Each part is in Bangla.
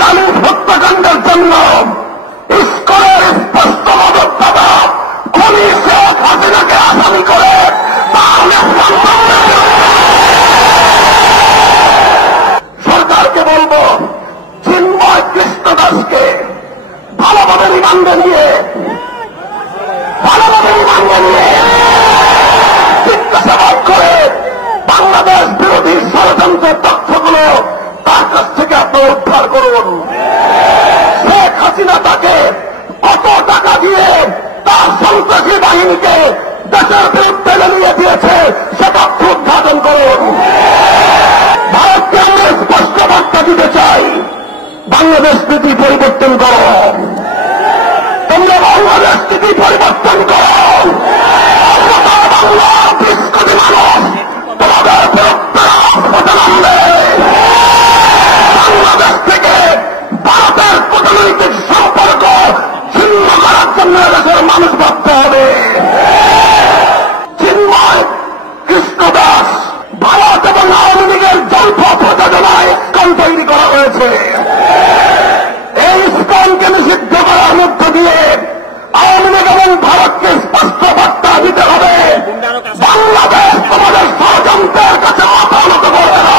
দালিত হত্যাকাণ্ডের জন্য ইস্কনের স্পষ্ট মদতদাতা খুনি শেখ হাসিনাকে আসামি করে সরকারকে বলবো চিন্ময় কৃষ্ণ দাসকে ভালোভাবে রিমান্ডে নিয়ে জিজ্ঞাসাবাদ করে বাংলাদেশ বিরোধী ষড়যন্ত্রের তথ্যগুলো তার কাছ থেকে আপনি উদ্ধার করুন। শেখ হাসিনা তাকে কত টাকা দিয়ে তার সন্ত্রাসী বাহিনীকে দেশের বিরুদ্ধে নিয়ে দিয়েছে সে তথ্য উদ্ঘাটন করুন। ভারতকে আমরা স্পষ্ট বার্তা দিতে চাই, বাংলাদেশ নীতি পরিবর্তন করো, তোমরা বাংলাদেশ নীতি পরিবর্তন করো। বাংলা 20 কোটি মানুষ তোমাদের বিরুদ্ধে রাজপথে নামবে। বাংলাদেশ থেকে ভারতের কূটনৈতিক সম্পর্ক ছিন্ন করার জন্য দেশের মানুষ ভাবতে হবে। চিন্ময় কৃষ্ণ দাস ভারত এবং আওয়ামী লীগের যৌথ প্রযোজনায় ইস্কন তৈরি করা হয়েছে। এই ইস্কনকে নিষিদ্ধ করার মধ্য দিয়ে আওয়ামী লীগ এবং ভারতকে স্পষ্ট বার্তা দিতে হবে, বাংলাদেশ তোমাদের ষড়যন্ত্রের কাছে মাথা নত করবে না।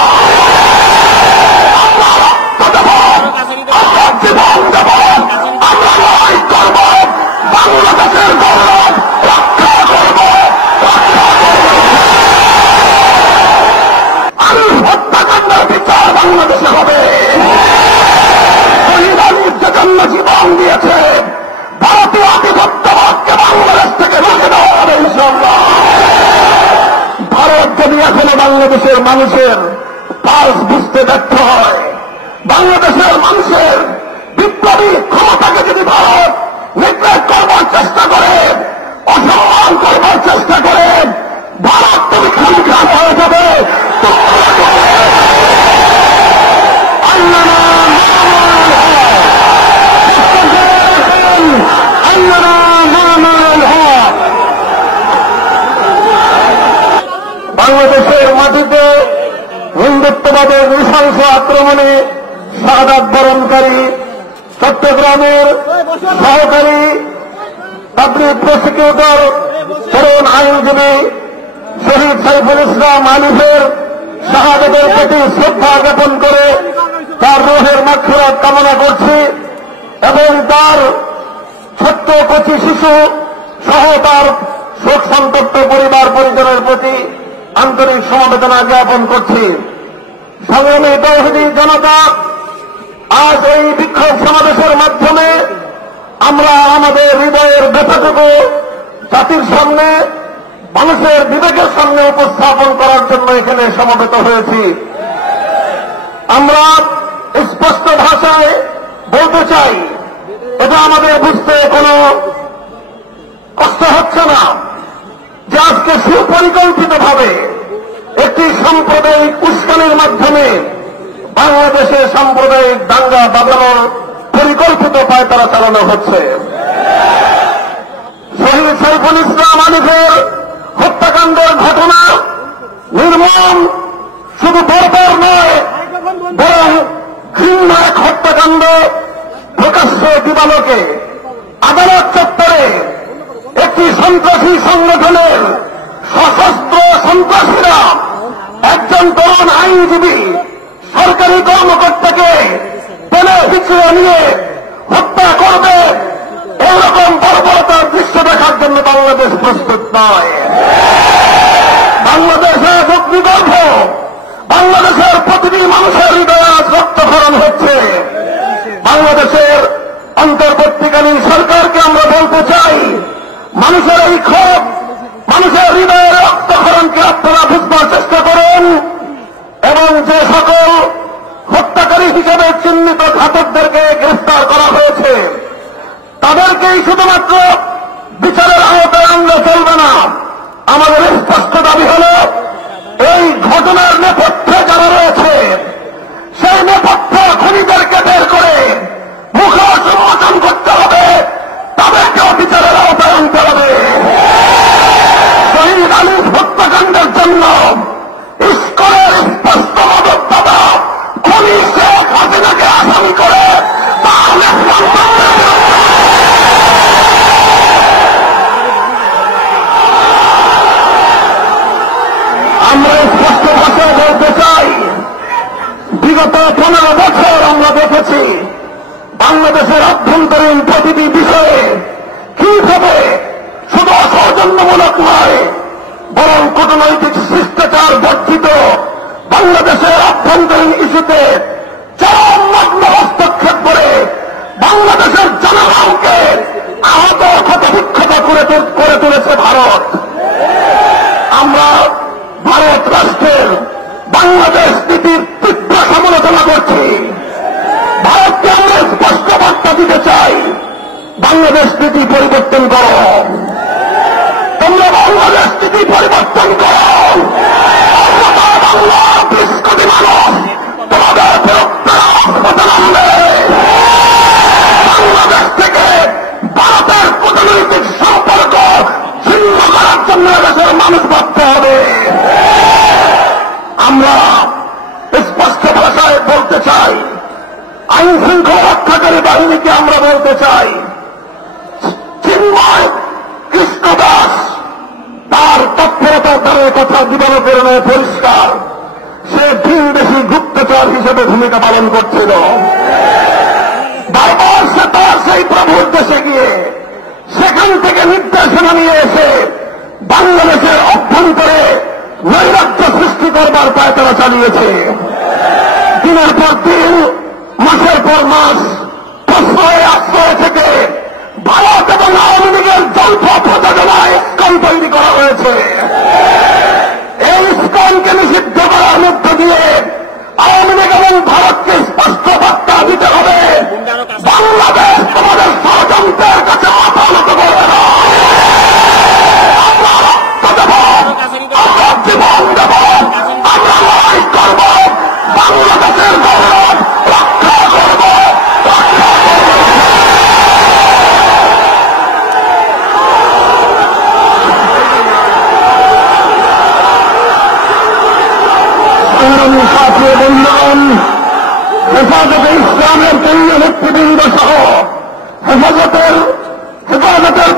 আমরা রক্ত দেব, আমরা জীবন দেব, আমরা লড়াই করব, বাংলাদেশের গৌরব রক্ষা করব। আমি হত্যাকাণ্ডের বিচার বাংলাদেশে হবে। শহীদ জন্য জীবন দিয়েছে, ভারতীয় আধিপত্যবাদকে বাংলাদেশ থেকে রুখে দেওয়া হবে ইনশাআল্লাহ। ভারত যদি এখনো বাংলাদেশের মানুষের পালস বুঝতে ব্যর্থ হয়, বাংলাদেশের মানুষের বিপ্লবী ক্ষমতাকে যদি ভারত নিগ্রেট করবার চেষ্টা করে, অসম্মান করবার চেষ্টা করে, ভারত তুমি খামখা হয়ে যাবে। বাংলাদেশের মাটিতে হিন্দুত্ববাদের নৃশংস আক্রমণে শাহাদাত বরণকারী চট্টগ্রামের সহকারী পাবলিক প্রসিকিউটর তরুণ আইনজীবী শহীদ সাইফুল ইসলাম আলিফের শাহাদাতের প্রতি শ্রদ্ধা জ্ঞাপন করে তার রুহের মাগফিরাত কামনা করছি এবং তার ছোট্ট কচি শিশু সহ তার শোক সন্তপ্ত পরিবার পরিজনের প্রতি আন্তরিক সমবেদনা জ্ঞাপন করছি। সংগ্রামী তৌহিদি জনতা, আজ এই বিক্ষোভ সমাবেশের মাধ্যমে আমরা আমাদের হৃদয়ের ব্যথাটুকু জাতির সামনে, মানুষের বিবেকের সামনে উপস্থাপন করার জন্য এখানে সমবেত হয়েছি। আমরা স্পষ্ট ভাষায় বলতে চাই, এটা আমাদের বুঝতে কোনো কষ্ট হচ্ছে না যে আজকে সুপরিকল্পিতভাবে একটি সাম্প্রদায়িক উস্কানির মাধ্যমে বাংলাদেশে সাম্প্রদায়িক দাঙ্গা বাজানোর পরিকল্পিত পায়তারা চালানো হচ্ছে। শহীদ সাইফুল ইসলাম আলিফের হত্যাকাণ্ডের ঘটনা নির্মম, শুধু বর্বর নয় বরং ঘৃণ্য এক হত্যাকাণ্ড। প্রকাশ্য দিবালোকে আদালত চত্বরে একটি সন্ত্রাসী সংগঠনের সশস্ত্র সন্ত্রাসীরা একজন তরুণ আইনজীবী সরকারি কর্মকর্তাকে টেনে হিচড়ে নিয়ে হত্যা করবে, এইরকম বর্বরতার দৃশ্য দেখার জন্য বাংলাদেশ প্রস্তুত নয়। বাংলাদেশের অগ্নিগর্ভ, বাংলাদেশের প্রতিটি মানুষের হৃদয়ে আজ রক্তক্ষরণ হচ্ছে। বাংলাদেশের অন্তর্বর্তীকালীন সরকারকে আমরা বলতে চাই, মানুষের এই ক্ষোভ, মানুষের হৃদয়ের রক্তক্ষরণকে আপনারা বুঝবার চেষ্টা করুন এবং যে সকল হত্যাকারী হিসেবে চিহ্নিত ঘাতকদেরকে গ্রেফতার করা হয়েছে তাদেরকেই শুধুমাত্র বিচারের আওতায় আনলে চলবে না। আমাদের স্পষ্ট দাবি হল, এই ঘটনার নেপথ্যে যারা রয়েছে সেই নেপথ্যে করেছি বাংলাদেশের অভ্যন্তরীণ প্রতিটি বিষয়ে কিভাবে শুধু সৌজন্যমূলক নয় বরং কূটনৈতিক শিষ্টাচার বর্ধিত বাংলাদেশের অভ্যন্তরীণ ইস্যুতে চরম নগ্ন হস্তক্ষেপ করে বাংলাদেশের জনগণকে আহত ক্ষতবিক্ষত করে তুলেছে ভারত। আমরা ভারত রাষ্ট্রের বাংলাদেশ নীতির তীব্র সমালোচনা করছি। ভারতকে আমরা স্পষ্ট বার্তা দিতে চাই, বাংলাদেশ নীতি পরিবর্তন করো, তোমরা বাংলাদেশ নীতি পরিবর্তন করো। বাংলা 20 কোটি মানুষ তোমাদের বিরুদ্ধে রাজপথে নামবে। বাংলাদেশ থেকে ভারতের কূটনৈতিক সম্পর্ক ছিন্ন করার জন্য দেশের মানুষ ভাবতে হবে। আমরা স্পষ্ট ভাষায় বলতে চাই, আইন শৃঙ্খলা রক্ষাকারী বাহিনীকে আমরা বলতে চাই, চিন্ময় কৃষ্ণ দাস তার তৎপরতার দ্বারা কথা জীবনে প্রেরণায় পরিষ্কার, সে ভিনদেশী গুপ্তচর হিসেবে ভূমিকা পালন করছিল। বারবার সে তার সেই প্রভুর দেশে গিয়ে সেখান থেকে নির্দেশনা নিয়ে এসে বাংলাদেশের অভ্যন্তরে নৈরাজ্য সৃষ্টি করবার পায়তারা চালিয়েছে। দিনের পর দিন, মাসের পর মাস প্রশ্রয়ে আশ্রয় থেকে ভারত এবং আওয়ামী লীগের যৌথ প্রযোজনায় ইস্কন তৈরি করা হয়েছে। এই ইস্কনকে নিষিদ্ধ করার মধ্য দিয়ে আওয়ামী লীগ এবং ভারতকে স্পষ্ট বার্তা দিতে হবে, বাংলাদেশ তোমাদের ষড়যন্ত্রের কাছে মাথা নত করবে না। আমরা রক্ত দেব, আমরা জীবন দেব, আমরা লড়াই করব, বাংলাদেশের গৌরব রক্ষা করব, রক্ষা করব। সাথে বললাম, হেফাজতে ইসলামের কেন্দ্রীয় নেতৃবৃন্দ সহ হেফাজতের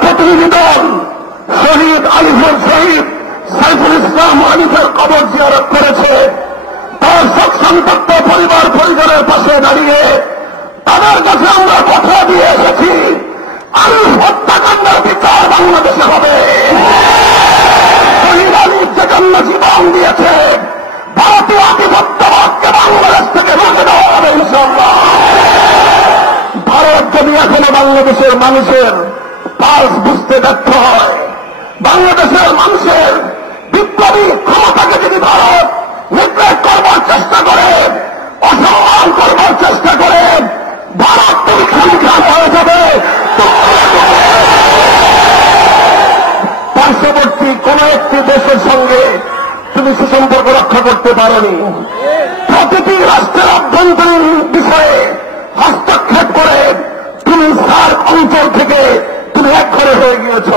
প্রতিনিধি দল শহীদ আলিফের শহীদ সাইফুল ইসলাম আলিফের কবর জিয়ারত করেছে। তার শোক সন্তপ্ত পরিবার পরিজনের পাশে দাঁড়িয়ে তাদের কাছে আমরা কথা দিয়ে এসেছি, আলিফ হত্যাকাণ্ডের বিচার বাংলাদেশে হবে। শহীদ আলিফ যে জন্য জীবন দিয়েছে, ভারতীয় আধিপত্যবাদকে বাংলাদেশ থেকে রুখে দেওয়া হবে ইনশাআল্লাহ। ভারত যদি এখনো বাংলাদেশের মানুষের পালস বুঝতে ব্যর্থ হয়, বাংলাদেশের মানুষের বিপ্লবী ক্ষমতাকে যদি ভারত নিগ্লেক্ট করবার চেষ্টা করে, অসম্মান করবার চেষ্টা করে, ভারত তুমি খালিখান হয়ে যাবে। পার্শ্ববর্তী কোন একটি দেশের সঙ্গে তুমি সুসম্পর্ক রক্ষা করতে পারোনি। প্রতিটি রাষ্ট্রের অভ্যন্তরীণ বিষয়ে হস্তক্ষেপ করে তুমি সার্ক অঞ্চল থেকে তুমি একঘরে হয়ে গিয়েছ।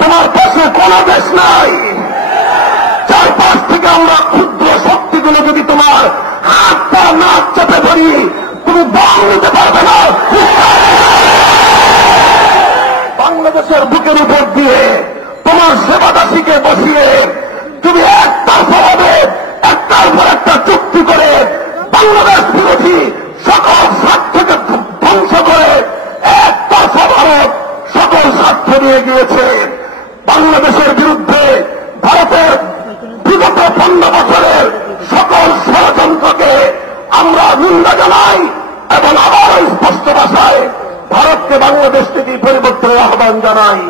তোমার পাশে কোন দেশ নাই। চারপাশ থেকে আমরা ক্ষুদ্র শক্তিগুলো যদি তোমার হাত পা নাক চেপে ধরি, তুমি দম নিতে পারবে না। বাংলাদেশের বুকের উপর দিয়ে তোমার সেবাদাসীকে বসিয়ে তুমি একতরফাভাবে একটার পর একটা চুক্তি করে বাংলাদেশ বিরোধী সকল স্বার্থকে ধ্বংস করে একতরফা ভারত সকল স্বার্থ নিয়ে গিয়েছে। বাংলাদেশের বিরুদ্ধে ভারতের বিগত 15 বছরের সকল ষড়যন্ত্রকে আমরা নিন্দা জানাই এবং আবারও স্পষ্ট ভাষায় ভারতকে বাংলাদেশ থেকে পরিবর্তনের আহ্বান জানাই।